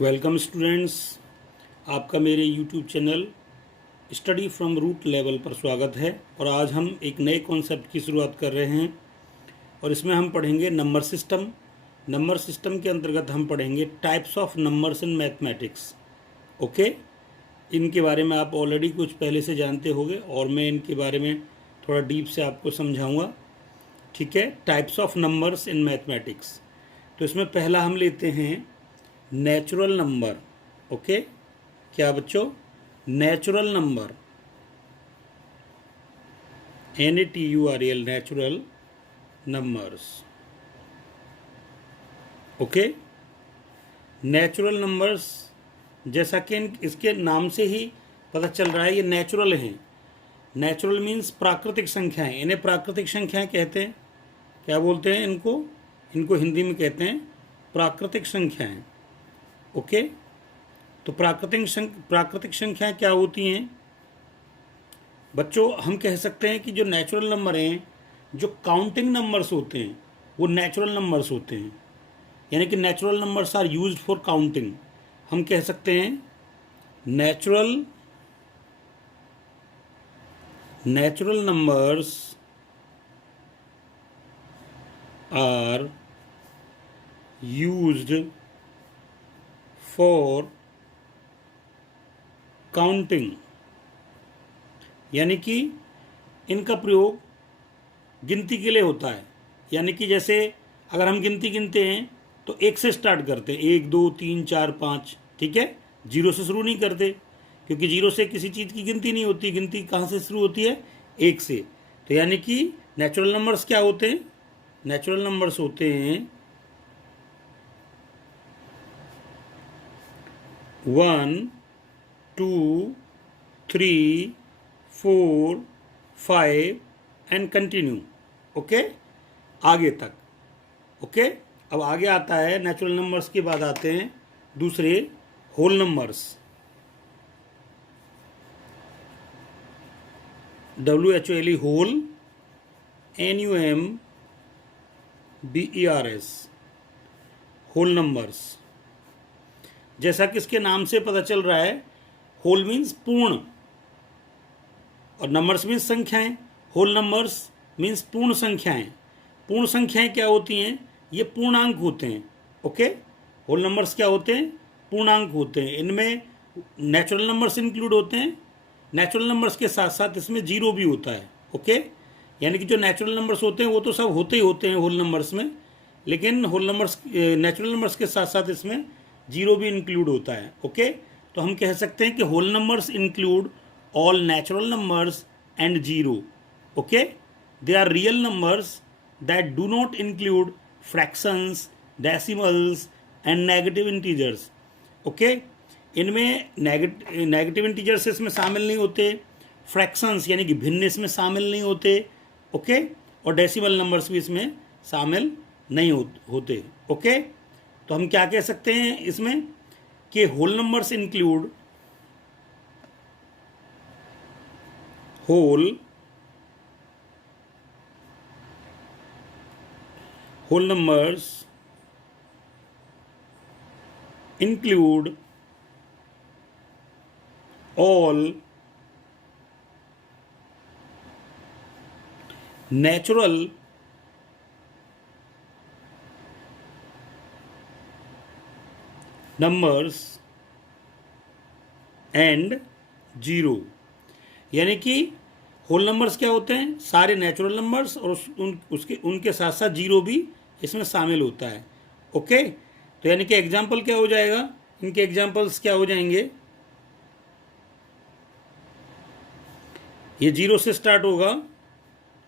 Welcome students, आपका मेरे YouTube channel study from root level पर स्वागत है। और आज हम एक नए कॉन्सेप्ट की शुरुआत कर रहे हैं और इसमें हम पढ़ेंगे नंबर सिस्टम। नंबर सिस्टम के अंतर्गत हम पढ़ेंगे types of numbers in mathematics. Okay, इनके बारे में आप ऑलरेडी कुछ पहले से जानते होंगे और मैं इनके बारे में थोड़ा डीप से आपको समझाऊंगा। ठीक है, types of numbers in mathematics. तो इसमें पहला हम लेते हैं नेचुरल नंबर। ओके, क्या बच्चों? Natural number, NATURAL, natural numbers. Okay, natural numbers जैसा कि इसके नाम से ही पता चल रहा है ये नेचुरल हैं। नेचुरल मीन्स प्राकृतिक संख्याएं, इन्हें प्राकृतिक संख्याएं कहते हैं। क्या बोलते हैं इनको? इनको हिंदी में कहते हैं प्राकृतिक संख्याएं। ओके, तो प्राकृतिक संख्याएं क्या होती हैं बच्चों? हम कह सकते हैं कि जो नेचुरल नंबर हैं, जो काउंटिंग नंबर्स होते हैं, वो नेचुरल नंबर्स होते हैं। यानी कि natural numbers are used for counting. हम कह सकते हैं natural numbers are used for counting. यानी कि इनका प्रयोग गिनती के लिए होता है। यानी कि जैसे अगर हम गिनती गिनते हैं तो 1 से स्टार्ट करते हैं, 1 2 3 4 5। ठीक है, 0 से शुरू नहीं करते, क्योंकि 0 से किसी चीज़ की गिनती नहीं होती। गिनती कहाँ से शुरू होती है? 1 से। तो यानी कि नेचुरल नंबर्स क्या होते हैं? नेचुरल नंबर्स होते हैं 1 2 3 4 5 एंड कंटिन्यू। ओके, आगे तक। ओके, अब आगे आता है नेचुरल नंबर्स के बाद आते हैं दूसरे whole numbers. WHOLE, whole, NUMBERS, whole numbers. जैसा कि इसके नाम से पता चल रहा है, होल मीन्स पूर्ण और नंबर्स मीन्स संख्याएं। होल नंबर्स मीन्स पूर्ण संख्याएं। पूर्ण संख्याएं क्या होती हैं? ये पूर्णांक होते हैं। ओके, होल नंबर्स क्या होते हैं? पूर्णांक होते हैं। इनमें नेचुरल नंबर्स इंक्लूड होते हैं। नेचुरल नंबर्स के साथ साथ इसमें जीरो भी होता है। ओके, यानी कि जो नेचुरल नंबर्स होते हैं वो तो सब होते ही होते हैं होल नंबर्स में, लेकिन होल नंबर्स नेचुरल नंबर्स के साथ साथ इसमें जीरो भी इंक्लूड होता है। ओके, तो हम कह सकते हैं कि whole numbers include all natural numbers and zero. Okay, they are real numbers that do not include fractions, decimals and negative integers. Okay, इनमें नेगेटिव इंटीजर्स इसमें शामिल नहीं होते, फ्रैक्शंस यानी कि भिन्न इसमें शामिल नहीं होते। ओके, और डेसिमल नंबर्स भी इसमें शामिल नहीं होते। ओके, तो हम क्या कह सकते हैं इसमें कि whole numbers include whole numbers include all natural numbers and zero. यानी कि होल नंबर्स क्या होते हैं? सारे नेचुरल नंबर्स और उनके साथ साथ जीरो भी इसमें शामिल होता है। ओके, तो यानी कि एग्जाम्पल क्या हो जाएगा? इनके एग्जाम्पल्स क्या हो जाएंगे? ये जीरो से स्टार्ट होगा,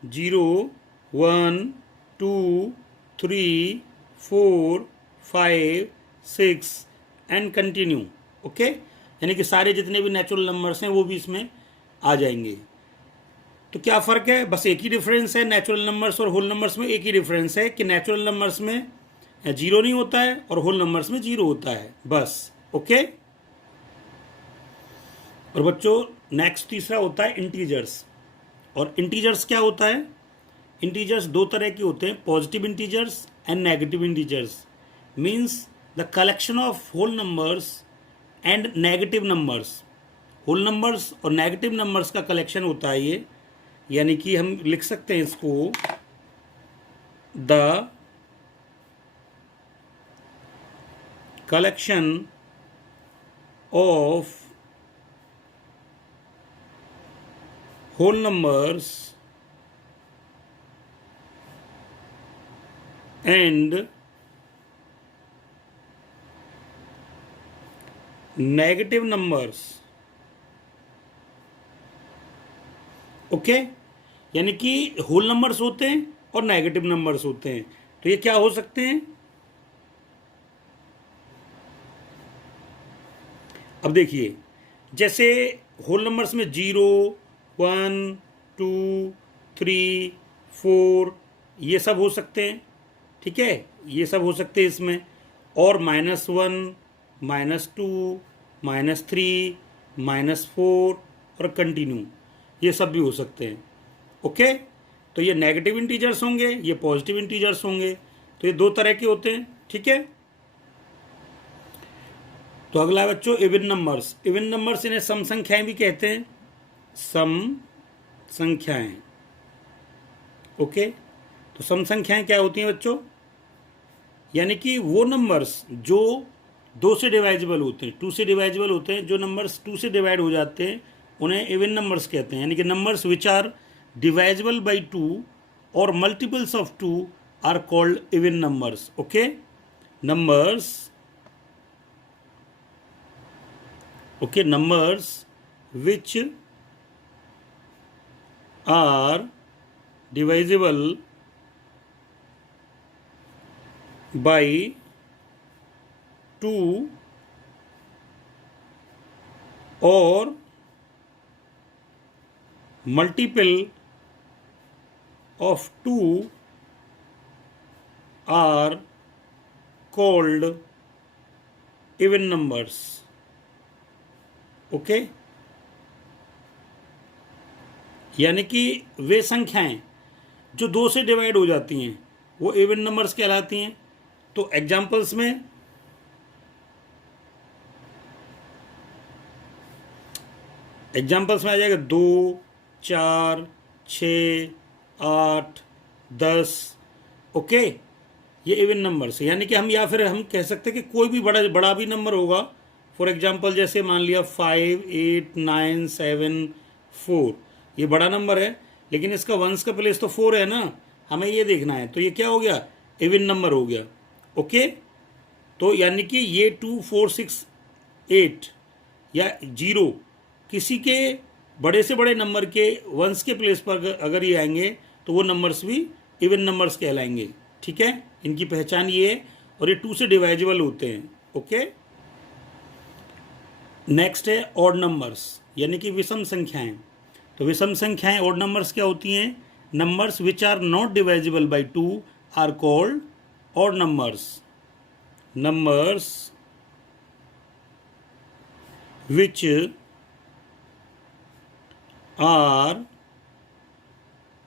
0 1 2 3 4 5 6 एंड कंटिन्यू। ओके, यानी कि सारे जितने भी नेचुरल नंबर्स हैं वो भी इसमें आ जाएंगे। तो क्या फ़र्क है? बस एक ही डिफरेंस है नेचुरल नंबर्स और होल नंबर्स में। एक ही डिफरेंस है कि नेचुरल नंबर्स में जीरो नहीं होता है और होल नंबर्स में जीरो होता है, बस। ओके, और बच्चों नेक्स्ट तीसरा होता है इंटीजर्स। और इंटीजर्स क्या होता है? इंटीजर्स दो तरह के होते हैं, positive integers and negative integers. Means the collection of whole numbers and negative numbers. Whole numbers और नेगेटिव नंबर्स का कलेक्शन होता है ये, यानी कि हम लिख सकते हैं इसको the collection of whole numbers and negative numbers. Okay, यानी कि होल नंबर्स होते हैं और नेगेटिव नंबर्स होते हैं। तो ये क्या हो सकते हैं? अब देखिए, जैसे होल नंबर्स में 0, 1, 2, 3, 4 ये सब हो सकते हैं, ठीक है, ये सब हो सकते हैं इसमें। और -1, -2, -3, -4 और कंटिन्यू ये सब भी हो सकते हैं। ओके, तो ये नेगेटिव इंटीजर्स होंगे, ये पॉजिटिव इंटीजर्स होंगे। तो ये दो तरह के होते हैं, ठीक है। तो अगला बच्चों इवन नंबर्स। इवन नंबर्स इन्हें सम संख्याएं भी कहते हैं, सम संख्याएं। ओके, तो सम संख्याएं क्या होती हैं बच्चों? यानी कि वो नंबर्स जो 2 से डिवाइजिबल होते हैं, 2 से डिवाइजिबल होते हैं, जो नंबर्स 2 से डिवाइड हो जाते हैं उन्हें इवन नंबर्स कहते हैं। यानी कि numbers which are divisible by 2 और multiples of 2 are called even numbers. Okay, numbers, okay, numbers which are divisible by 2 or multiple of 2 are called even numbers। Okay, यानी कि वे संख्याएं जो 2 से डिवाइड हो जाती हैं वो इवन नंबर्स कहलाती हैं। तो एग्जाम्पल्स में आ जाएगा 2, 4, 6, 8, 10। ओके, ये इवन नंबर्स है। यानी कि हम या फिर हम कह सकते हैं कि कोई भी बड़ा भी नंबर होगा। फॉर एग्जाम्पल जैसे मान लिया 5, 8, 9, 7, 4 ये बड़ा नंबर है, लेकिन इसका वंस का प्लेस तो 4 है ना, हमें ये देखना है। तो ये क्या हो गया? इवन नंबर हो गया। ओके, तो यानी कि ये 2, 4, 6, 8 या 0 किसी के बड़े से बड़े नंबर के वंस के प्लेस पर अगर ये आएंगे तो वो नंबर्स भी इवन नंबर्स कहलाएंगे। ठीक है, इनकी पहचान ये है और ये 2 से डिवाइजिबल होते हैं। ओके, नेक्स्ट है ऑड नंबर्स, यानी कि विषम संख्याएं। तो विषम संख्याएं ऑड नंबर्स क्या होती हैं? Numbers which are not divisible by 2 are called odd numbers. Numbers which are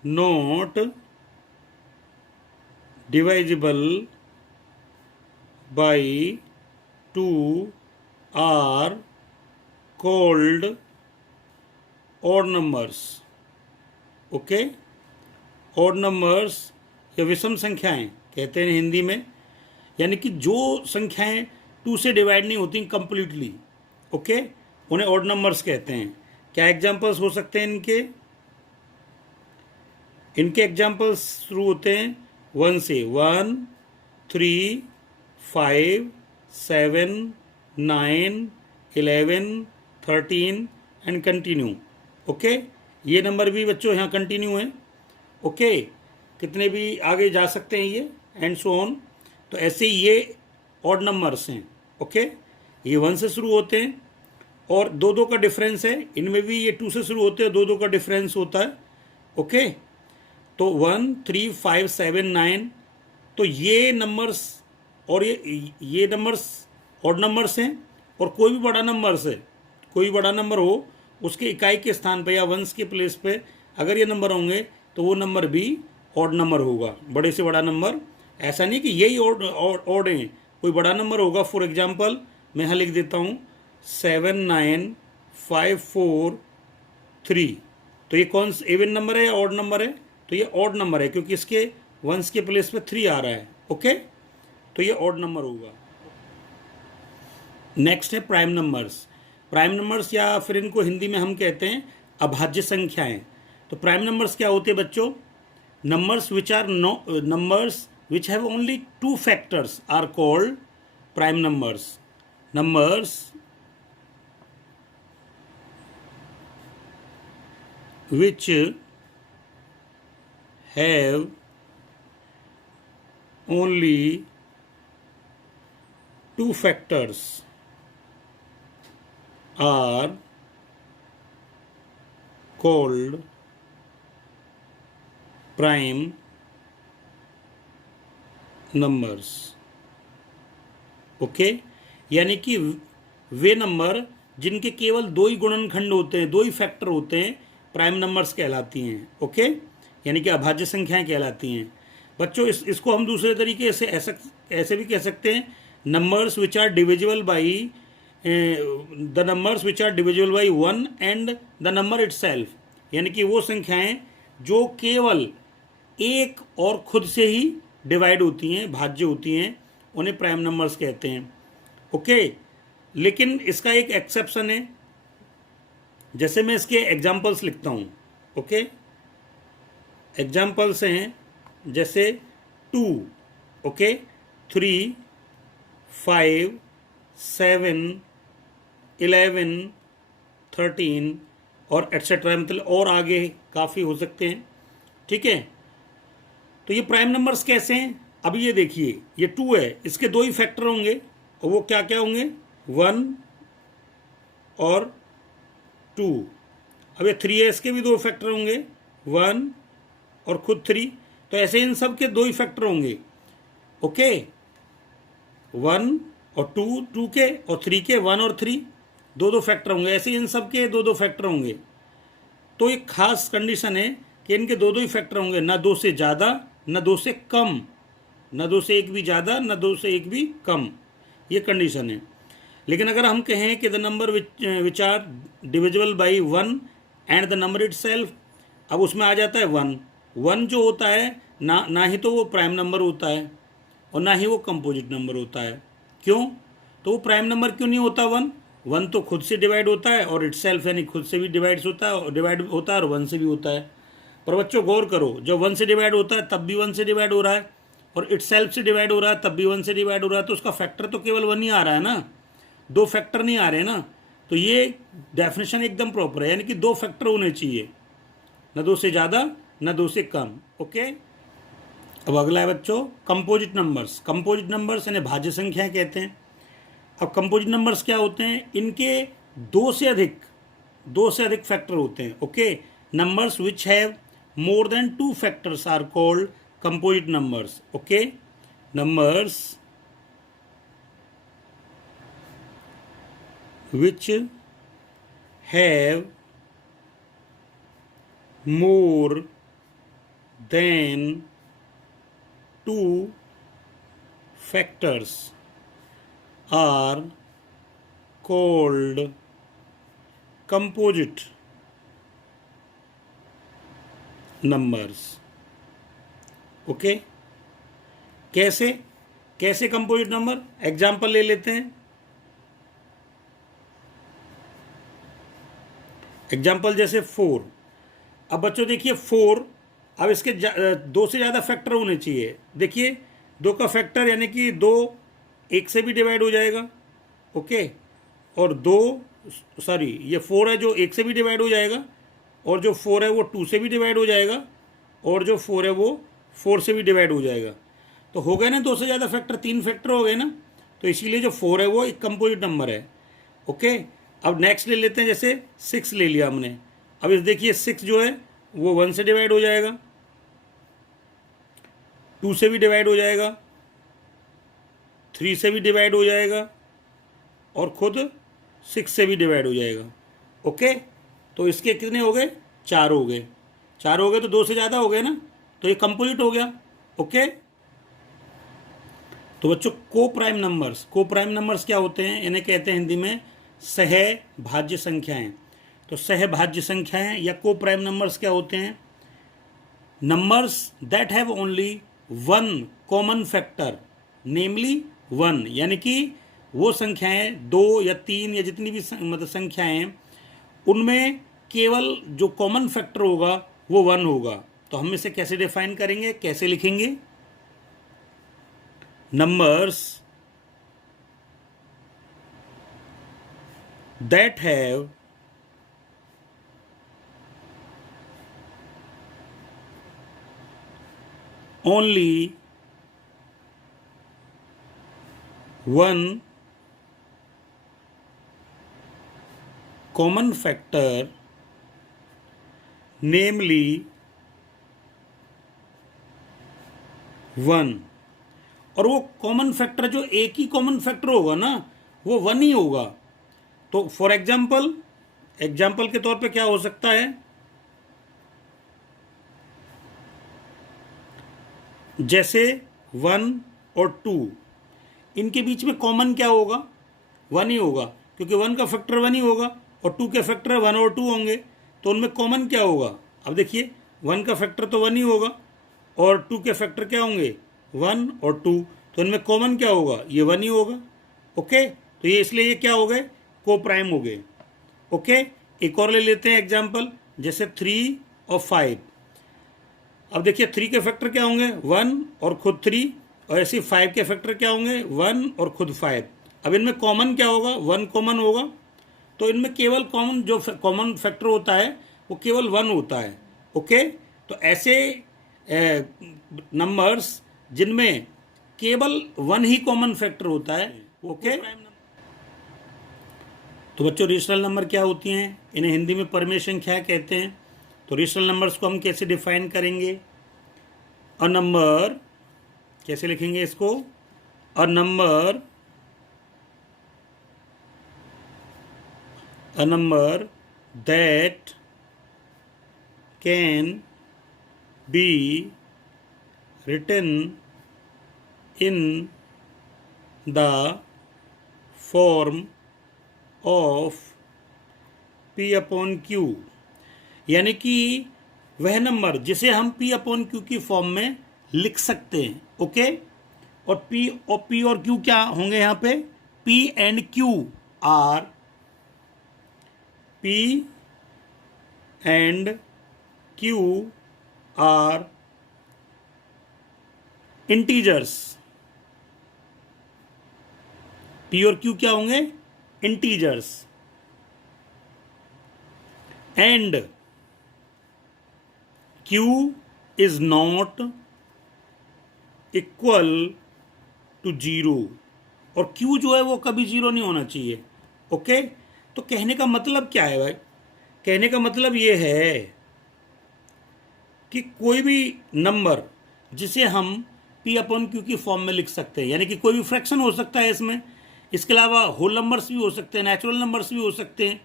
not divisible by 2 are called odd numbers. Okay, odd numbers या विषम संख्याएं कहते हैं हिंदी में, यानी कि जो संख्याएं 2 से डिवाइड नहीं होती कंप्लीटली। ओके, उन्हें ऑड नंबर्स कहते हैं। क्या एग्जांपल्स हो सकते हैं इनके? इनके एग्जांपल्स शुरू होते हैं 1 से। 1, 3, 5, 7, 9, 11, 13 एंड कंटिन्यू। ओके, ये नंबर भी बच्चों यहाँ कंटिन्यू है। ओके, कितने भी आगे जा सकते हैं ये, एंड सो ऑन। तो ऐसे ही ये ऑड नंबर्स हैं। ओके, ये 1 से शुरू होते हैं और 2-2 का डिफरेंस है। इनमें भी ये 2 से शुरू होते हैं, 2-2 का डिफरेंस होता है। ओके, तो 1, 3, 5, 7, 9 तो ये नंबर्स और ये नंबर्स ऑड नंबर्स हैं। और कोई भी बड़ा नंबर्स है, कोई बड़ा नंबर हो उसके इकाई के स्थान पे या वंस के प्लेस पे अगर ये नंबर होंगे तो वो नंबर भी ऑड नंबर होगा, बड़े से बड़ा नंबर। ऐसा नहीं कि यही ऑड हैं, कोई बड़ा नंबर होगा, फॉर एग्जाम्पल मैं यहाँ लिख देता हूँ 79543, तो ये कौन सा इवन नंबर है या ऑड नंबर है? तो ये ऑड नंबर है क्योंकि इसके वंस के प्लेस पे 3 आ रहा है। ओके, तो ये ऑड नंबर होगा। नेक्स्ट है प्राइम नंबर्स। प्राइम नंबर्स या फिर इनको हिंदी में हम कहते हैं अभाज्य संख्याएं। तो प्राइम नंबर्स क्या होते हैं बच्चों? Numbers which have only 2 factors are called prime numbers. Numbers which have only 2 factors are called prime numbers। Okay, यानी कि वे नंबर जिनके केवल 2 ही गुणनखंड होते हैं, 2 ही फैक्टर होते हैं, प्राइम नंबर्स कहलाती हैं। ओके, यानी कि अभाज्य संख्याएं कहलाती हैं। बच्चों इसको हम दूसरे तरीके से ऐसे भी कह सकते हैं, numbers which are divisible by the numbers which are divisible by 1 and the number itself, यानी कि वो संख्याएं जो केवल एक और खुद से ही डिवाइड होती हैं, भाज्य होती हैं, उन्हें प्राइम नंबर्स कहते हैं। ओके, लेकिन इसका एक एक्सेप्शन है। जैसे मैं इसके एग्जाम्पल्स लिखता हूँ। ओके, एग्जाम्पल्स हैं जैसे 2, ओके, 3, 5, 7, 11, 13 और एट्सेट्रा, मतलब और आगे काफ़ी हो सकते हैं। ठीक है, तो ये प्राइम नंबर्स कैसे हैं? अब ये देखिए, ये 2 है, इसके 2 ही फैक्टर होंगे, और वो क्या क्या होंगे? 1 और 2। अब ये 3 है, इसके भी 2 फैक्टर होंगे, 1 और खुद 3। तो ऐसे इन सब के 2 ही फैक्टर होंगे। ओके, 1 और 2, 2 के और 3 के, 1 और 3 2 फैक्टर होंगे। ऐसे इन सब के 2 फैक्टर होंगे। तो एक खास कंडीशन है कि इनके 2 ही फैक्टर होंगे, ना 2 से ज़्यादा ना 2 से कम, ना 2 से 1 भी ज़्यादा ना 2 से 1 भी कम, ये कंडीशन है। लेकिन अगर हम कहें कि the number which are divisible by 1 and the number itself, अब उसमें आ जाता है 1 जो होता है ना ही तो वो प्राइम नंबर होता है और ना ही वो कंपोजिट नंबर होता है। क्यों? तो वो प्राइम नंबर क्यों नहीं होता? 1 तो खुद से डिवाइड होता है और इटसेल्फ यानी खुद से भी डिवाइड होता है और 1 से भी होता है। पर बच्चों गौर करो, जब 1 से डिवाइड होता है तब भी 1 से डिवाइड हो रहा है, और इटसेल्फ से डिवाइड हो रहा है तब भी 1 से डिवाइड हो रहा है, तो उसका फैक्टर तो केवल 1 ही आ रहा है ना, 2 फैक्टर नहीं आ रहे ना। तो ये डेफिनेशन एकदम प्रॉपर है, यानी कि 2 फैक्टर होने चाहिए, न 2 से ज़्यादा न 2 से कम। ओके, अब अगला है बच्चों कंपोजिट नंबर्स। कंपोजिट नंबर्स यानी भाज्य संख्याएं कहते हैं। अब कंपोजिट नंबर्स क्या होते हैं? इनके 2 से अधिक फैक्टर होते हैं। Okay, numbers which have more than 2 factors are called composite numbers। okay, numbers which have more than 2 factors are called composite numbers. Okay, कैसे कंपोजिट नंबर? एग्जाम्पल ले लेते हैं। एग्जाम्पल जैसे 4। अब बच्चों देखिए 4, अब इसके 2 से ज़्यादा फैक्टर होने चाहिए। देखिए 2 का फैक्टर यानी कि 2 1 से भी डिवाइड हो जाएगा। ओके, और 2 ये 4 है जो 1 से भी डिवाइड हो जाएगा, और जो 4 है वो 2 से भी डिवाइड हो जाएगा, और जो 4 है वो 4 से भी डिवाइड हो जाएगा। तो हो गए ना 2 से ज़्यादा फैक्टर, 3 फैक्टर हो गए ना। तो इसीलिए जो 4 है वो एक कंपोजिट नंबर है। ओके, अब नेक्स्ट ले लेते हैं, जैसे 6 ले लिया हमने। अब इस देखिए 6 जो है वो 1 से डिवाइड हो जाएगा, 2 से भी डिवाइड हो जाएगा, 3 से भी डिवाइड हो जाएगा, और खुद 6 से भी डिवाइड हो जाएगा। ओके, तो इसके कितने हो गए? 4 हो गए। 4 हो गए तो 2 से ज़्यादा हो गए ना, तो ये कंपोजिट हो गया। ओके, तो बच्चों को प्राइम नंबर्स क्या होते हैं? इन्हें कहते हैं हिंदी में सहभाज्य संख्याएं। तो सहभाज्य संख्याएं या को प्राइम नंबर्स क्या होते हैं? Numbers that have only one common factor, namely one, यानी कि वो संख्याएं, दो या तीन या जितनी भी मतलब संख्याएं हैं, उनमें केवल जो कॉमन फैक्टर होगा वो वन होगा। तो हम इसे कैसे डिफाइन करेंगे, कैसे लिखेंगे? Numbers that have only one common factor, namely one. और वो कॉमन फैक्टर जो एक ही कॉमन फैक्टर होगा ना, वो वन ही होगा। तो फॉर एग्जाम्पल के तौर पे क्या हो सकता है? जैसे 1 और 2, इनके बीच में कॉमन क्या होगा? 1 ही होगा, क्योंकि 1 का फैक्टर 1 ही होगा और 2 के फैक्टर 1 और 2 होंगे। तो उनमें कॉमन क्या होगा? अब देखिए, 1 का फैक्टर तो 1 ही होगा और 2 के फैक्टर क्या होंगे? 1 और 2। तो इनमें कॉमन क्या होगा? ये 1 ही होगा। ओके, तो ये इसलिए ये क्या हो गए? को प्राइम हो गए। ओके, एक और ले लेते हैं एग्जाम्पल, जैसे 3 और 5। अब देखिए, 3 के फैक्टर क्या होंगे? 1 और खुद 3, और ऐसे 5 के फैक्टर क्या होंगे? 1 और खुद 5। अब इनमें कॉमन क्या होगा? 1 कॉमन होगा। तो इनमें केवल कॉमन जो कॉमन फैक्टर होता है वो केवल 1 होता है। ओके, तो ऐसे नंबर्स जिनमें केवल 1 ही कॉमन फैक्टर होता है, ओके। तो बच्चों, रेशनल नंबर क्या होती हैं? इन्हें हिंदी में परिमेय संख्या कहते हैं। तो रेशनल नंबर्स को हम कैसे डिफाइन करेंगे? अ नंबर, कैसे लिखेंगे इसको? A number that can be written in the form of P upon Q, यानी कि वह नंबर जिसे हम P अपॉन Q की फॉर्म में लिख सकते हैं। ओके, और P और Q क्या होंगे यहाँ पे? P and Q are, P and Q are integers. P और Q क्या होंगे? Integers. And Q is not equal to 0, और Q जो है वो कभी 0 नहीं होना चाहिए। ओके, तो कहने का मतलब क्या है भाई? कहने का मतलब ये है कि कोई भी नंबर जिसे हम P अपॉन Q की फॉर्म में लिख सकते हैं, यानी कि कोई भी फ्रैक्शन हो सकता है इसमें, इसके अलावा होल नंबर्स भी हो सकते हैं, नेचुरल नंबर्स भी हो सकते हैं।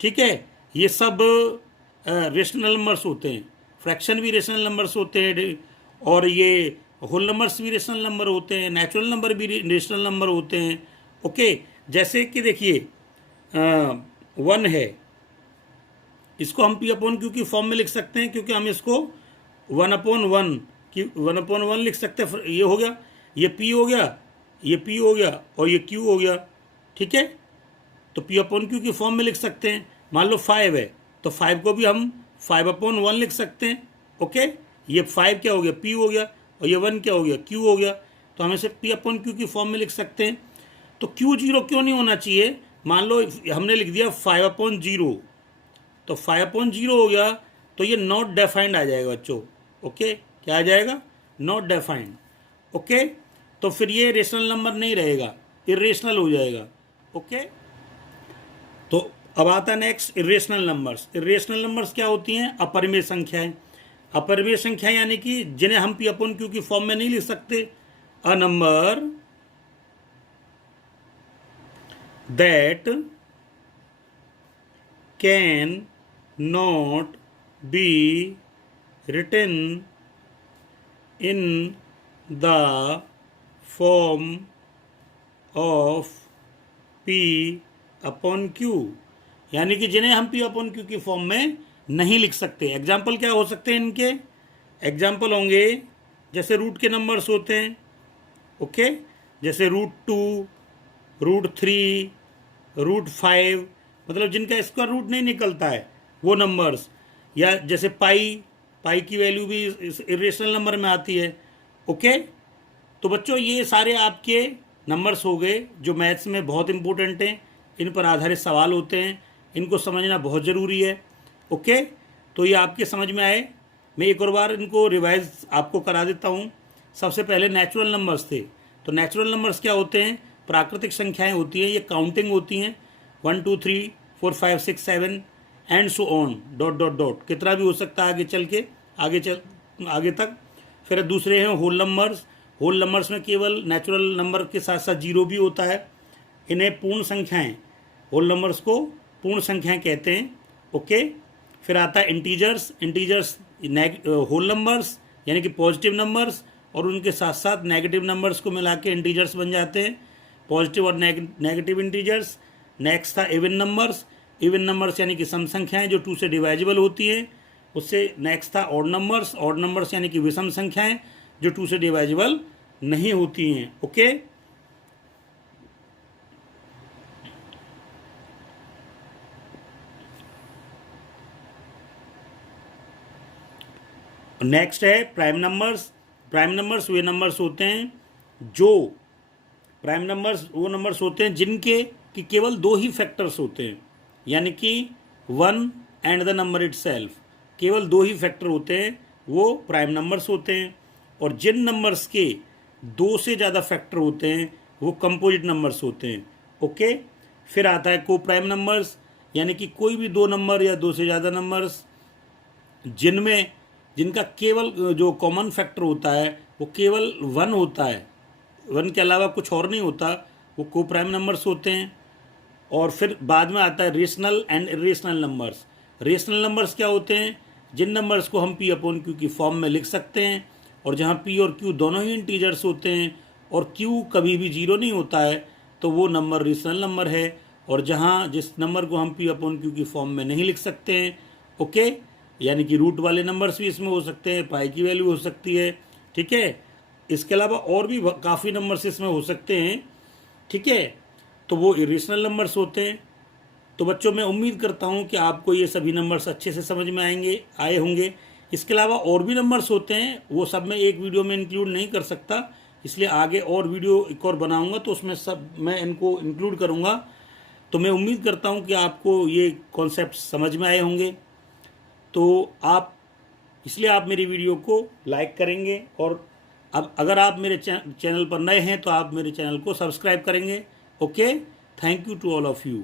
ठीक है, ये सब रेशनल नंबर्स होते हैं। फ्रैक्शन भी रेशनल नंबर्स होते हैं, और ये होल नंबर्स भी रेशनल नंबर होते हैं, नेचुरल नंबर भी रेशनल नंबर होते हैं। ओके, जैसे कि देखिए 1 है, इसको हम P अपॉन Q की फॉर्म में लिख सकते हैं, क्योंकि हम इसको 1/1 लिख सकते हैं। ये हो गया, ये P हो गया, ये P हो गया, और ये Q हो गया। ठीक है, तो P अपॉन Q की फॉर्म में लिख सकते हैं। मान लो 5 है, तो 5 को भी हम 5/1 लिख सकते हैं। ओके, ये 5 क्या हो गया? P हो गया, और ये 1 क्या हो गया? Q हो गया। तो हम इसे P अपॉन Q की फॉर्म में लिख सकते हैं। तो Q 0 क्यों नहीं होना चाहिए? मान लो हमने लिख दिया 5/0, तो 5/0 हो गया, तो ये नॉट डेफाइंड आ जाएगा बच्चों। ओके, क्या आ जाएगा? नॉट डेफाइंड। ओके, तो फिर ये रेशनल नंबर नहीं रहेगा, इरेशनल हो जाएगा। ओके, तो अब आता है next irrational numbers. Irrational numbers क्या होती हैं? अपरिमेय संख्याएं। अपरिमेय संख्याएं यानी कि जिन्हें हम P अपॉन Q की फॉर्म में नहीं लिख सकते। A number that can not be written in the form of P upon Q, यानी कि जिन्हें हम P अपॉन Q की फॉर्म में नहीं लिख सकते। एग्जाम्पल क्या हो सकते हैं इनके? एग्जाम्पल होंगे जैसे रूट के नंबर्स होते हैं, ओके, जैसे √2, √3, √5, मतलब जिनका स्क्वायर रूट नहीं निकलता है वो नंबर्स, या जैसे पाई की वैल्यू भी इरेशनल नंबर में आती है, ओके। तो बच्चों ये सारे आपके नंबर्स हो गए जो मैथ्स में बहुत इंपॉर्टेंट हैं, इन पर आधारित सवाल होते हैं, इनको समझना बहुत ज़रूरी है, ओके। तो ये आपके समझ में आए। मैं एक और बार इनको रिवाइज आपको करा देता हूँ। सबसे पहले नेचुरल नंबर्स थे, तो नेचुरल नंबर्स क्या होते हैं? प्राकृतिक संख्याएं होती हैं, ये काउंटिंग होती हैं, 1 2 3 4 5 6 7 and so on, dot dot dot, कितना भी हो सकता है आगे चल के, आगे तक। फिर दूसरे हैं होल नंबर्स। होल नंबर्स में केवल नेचुरल नंबर के साथ साथ जीरो भी होता है, इन्हें पूर्ण संख्याएं, होल नंबर्स को पूर्ण संख्याएं कहते हैं, ओके। फिर आता है इंटीजर्स होल नंबर्स यानी कि पॉजिटिव नंबर्स, और उनके साथ साथ नेगेटिव नंबर्स को मिला के इंटीजर्स बन जाते हैं, पॉजिटिव और नेगेटिव इंटीजर्स। नेक्स्ट था इवन नंबर्स यानी कि सम संख्याएं जो 2 से डिवाइजिबल होती हैं। उससे नेक्स्ट था ऑड नंबर्स यानी कि विषम संख्याएं जो 2 से डिवाइजिबल नहीं होती हैं, ओके। नेक्स्ट है प्राइम नंबर्स वे नंबर्स होते हैं जो प्राइम नंबर्स वो नंबर्स होते हैं जिनके कि केवल 2 ही फैक्टर्स होते हैं, यानी कि 1 एंड द नंबर इटसेल्फ, केवल 2 ही फैक्टर होते हैं, वो प्राइम नंबर्स होते हैं। और जिन नंबर्स के 2 से ज़्यादा फैक्टर होते हैं वो कंपोजिट नंबर्स होते हैं, ओके। फिर आता है को प्राइम नंबर्स, यानी कि कोई भी 2 नंबर या 2 से ज़्यादा नंबर्स जिनका केवल जो कॉमन फैक्टर होता है वो केवल 1 होता है, 1 के अलावा कुछ और नहीं होता, वो को प्राइम नंबर्स होते हैं। और फिर बाद में आता है rational and irrational numbers. Rational numbers क्या होते हैं? जिन नंबर्स को हम P अपॉन Q की फॉर्म में लिख सकते हैं, और जहाँ P और Q दोनों ही इंटीजर्स होते हैं और Q कभी भी 0 नहीं होता है, तो वो नंबर रेशनल नंबर है। और जहाँ जिस नंबर को हम P अपॉन Q की फॉर्म में नहीं लिख सकते हैं, ओके, यानी कि रूट वाले नंबर्स भी इसमें हो सकते हैं, पाई की वैल्यू हो सकती है, ठीक है। इसके अलावा और भी काफ़ी नंबर्स इसमें हो सकते हैं, ठीक है, तो वो इरेशनल नंबर्स होते हैं। तो बच्चों मैं उम्मीद करता हूँ कि आपको ये सभी नंबर्स अच्छे से समझ में आए होंगे। इसके अलावा और भी नंबर्स होते हैं, वो सब मैं एक वीडियो में इंक्लूड नहीं कर सकता, इसलिए आगे और वीडियो एक और बनाऊँगा तो उसमें सब मैं इनको इंक्लूड करूँगा। तो मैं उम्मीद करता हूँ कि आपको ये कॉन्सेप्ट समझ में आए होंगे। तो इसलिए आप मेरी वीडियो को लाइक करेंगे, और अब अगर आप मेरे चैनल पर नए हैं तो आप मेरे चैनल को सब्सक्राइब करेंगे, okay. Thank you to all of you.